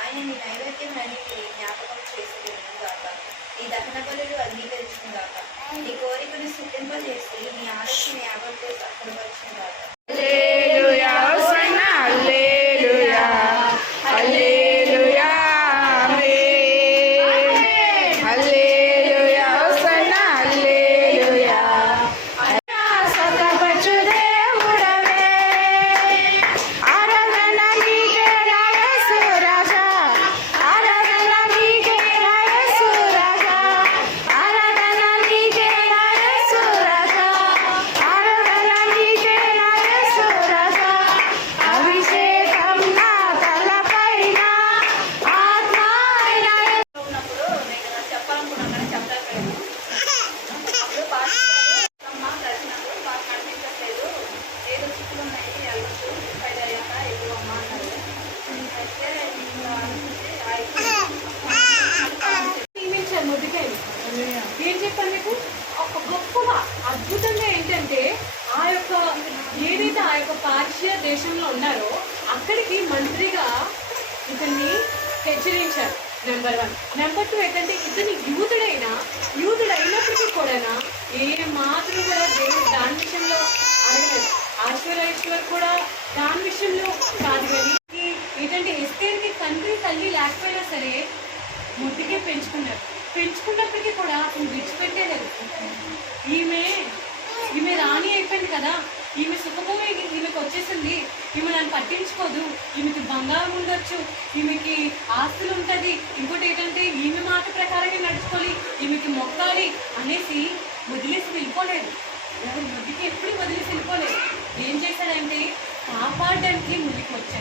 ఆయన నీ నైవేద్యమని జ్ఞాపకం చేసుకున్నాను గాక. నీ దహన బలులు అంగీకరించును గాక. నీ కోరికను సిద్ధింపజేసి నీ ఆశ జ్ఞాపకంతో సఫలపరచును గాక. ఏం చెప్పాను మీకు ఒక గొప్పగా అద్భుతంగా ఏంటంటే ఏదైతే ఆ యొక్క పార్షియా దేశంలో ఉన్నారో అక్కడికి మంత్రిగా ఇతన్ని హెచ్చరించారు. నెంబర్ 1. నెంబర్ 2 ఏంటంటే ఇతని యూదుడైనప్పటికీ కూడా ఏ మాత్రం కూడా దేవుడు దాని విషయంలో అడగలేదు. ఆశ్వరేశ్వర్ కూడా దాని విషయంలో కాదు. కానీ ఏంటంటే ఎస్తేర్కి తండ్రి తల్లి లేకపోయినా సరే ముద్దుకే పెంచుకున్నప్పటికీ కూడా అతను విడిచిపెట్టేలేదు. ఈమె రాణి అయిపోయింది కదా, ఈమె సుఖభూమి ఈమెకు వచ్చేసింది, ఈమె నన్ను పట్టించుకోదు, ఈమెకి బంగారం ఉండొచ్చు, ఈమెకి ఆస్తులు ఉంటుంది, ఇంకోటి ఏంటంటే ఈమె మాట ప్రకారంగా నడుచుకోవాలి, ఈమెకి మొక్కాలి అనేసి వదిలేసి వెళ్ళిపోలేదు. ముద్దుకి ఎప్పుడు వదిలేసి వెళ్ళిపోలేదు. ఏం చేశాడంటే కాపాడడానికి ముందుకు వచ్చాడు.